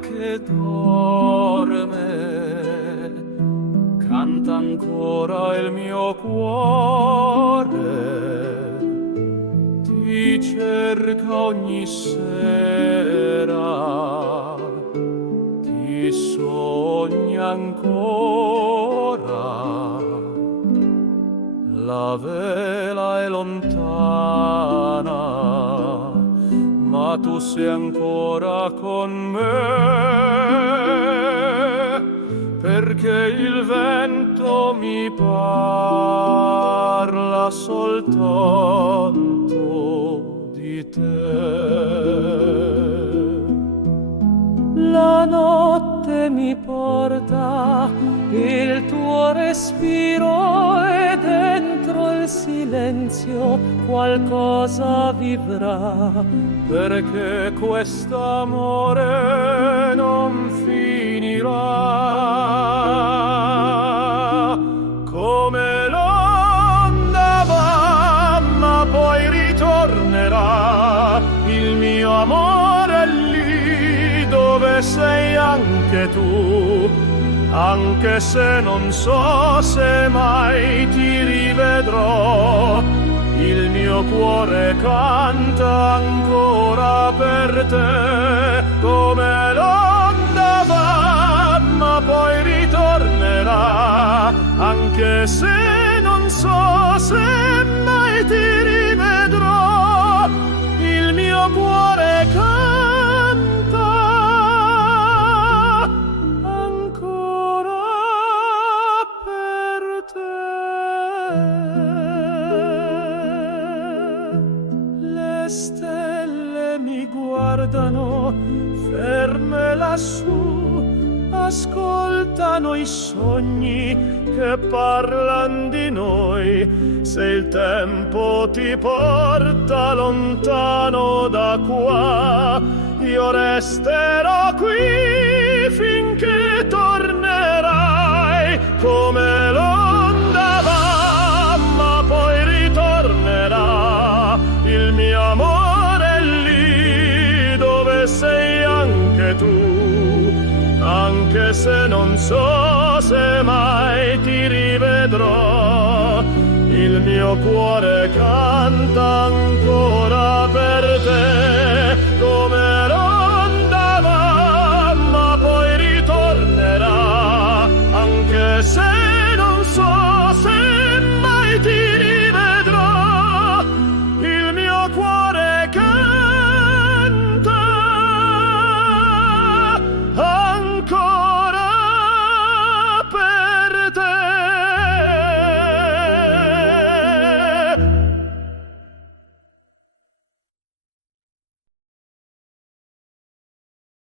che dorme, canta ancora il mio cuore, ti cerca ogni sera, ti sogna ancora. La vela è lontana, ma tu sei ancora con me, perché il vento mi parla soltanto di te. La notte mi porta il tuo respiro e dentro il silenzio qualcosa vivrà, perché quest'amore non finirà. Come l'onda va, ma poi ritornerà, il mio amore è lì dove sei anche tu, anche se non so se mai ti rivedrò, il mio cuore canta ancora per te. Come l'onda va, ma poi ritornerà, anche se non so se mai ti rivedrò, il mio cuore canta guardano ferme lassù, ascoltano i sogni che parlan di noi. Se il tempo ti porta lontano da qua, io resterò qui finché tornerai. Come l'onda va, ma poi ritornerà, il mio amore sei anche tu, anche se non so se mai ti rivedrò, il mio cuore canta ancora per te. Come